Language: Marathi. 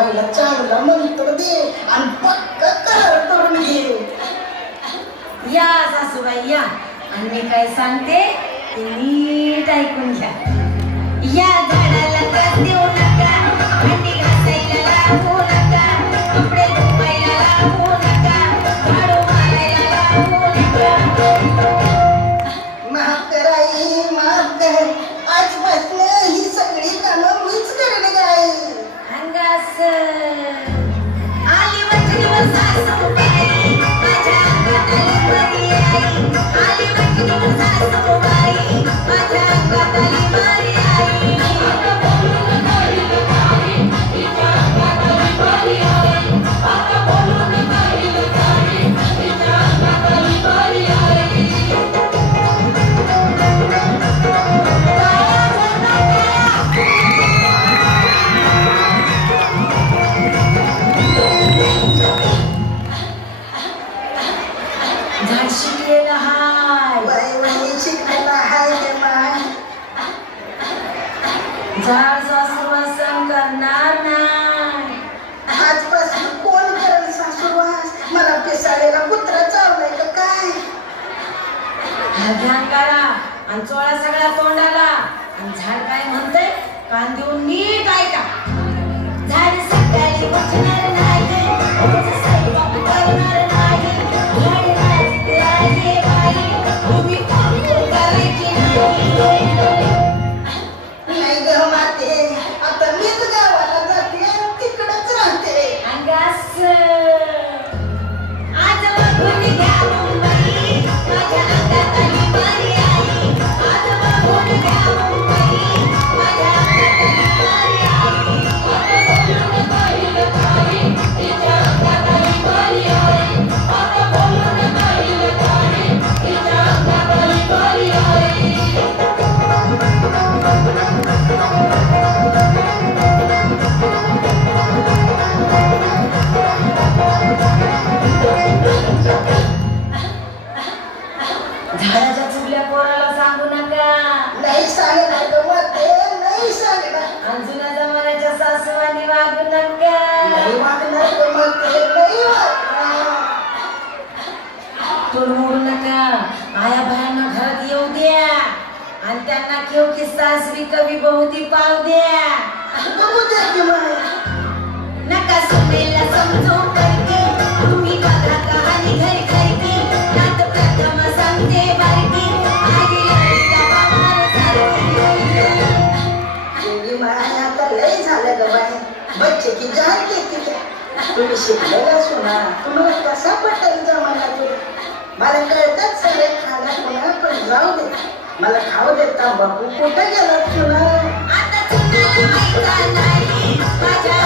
सासूबाईला चांगला मंत्र दे आणि पक्का करार करून घे. या सासूबाई या, आणि मी काय सांगते ते नीट ऐकून घ्या. या झाडाला त्रास देऊ नका, भांडी घासायला लागू नका, कपडे धुवायला लागू नका, झाडू मारायला लागू नका. माफ कर आई, माफ कर. आजपासून ही सगळी कामं मीच करणे काय. अंगास आली वचनीवर सासूबाई, माझ्या अंगात आली बरी आई. आली वचनीवर सासूबाई, माझ्या अंगात आली बरी आई. झाड शिकलेला हाय, शिकलेला हाय रे माय. झाड सासूवासन करणार नाही. आजपासून कोण करेल सासूरवास. मला पिसाळेला कुत्रा चावलाय का काय. हा ध्यान करा आणि चोळा सगळ्या तोंडाला. आणि झाड काय म्हणतंय कान देऊन नीट ऐका. झाड सकाळी उठणार नाही, रोज स्वयंपाक करणार नाही, झाड राजे बाई तुम्ही काम करायची नाही. नाही ग माते, आता मीच गावाला जाते आणि तिकडच राहते. अंगास आज बघून घ्या मुंबई, माझ्या अंगात आली बरी आई. आज बघून घ्या मुंबई, माझ्या अंगात आली बरी आई. झाडाच्या चुकल्या पोराला सांगू नका. नाही सांगणार ग माते, नाही सांगणार. आणि जुन्या जमान्याच्या सासूवानी वागू नका. नाही वागणार ग माते, नाही वागणार. तोड मोडू नका. आया बायांना घरात येऊ द्या आणि त्यांना केव की सासरी कवी बहुती पाव द्या. बघू दे की माय. नका सुनेला समजू करके, तुम्ही बघा कहाणी घरी घरी. नात प्रथम सांगते बारकी, आधी ललिता बाबार सारखी. एवढी माय आता लय झालं ग बाय. बच्चे की जान केली का. तुम्ही शिकलेला सुना, तुम्हाला कसा पटेल जमाना तुला. मला कळतात सगळे खायला पुन्हा, पण जाऊ दे. मला खाऊ देता बापू कुठे गेला तुला. आता चुनाला माहिती नाही माझ्या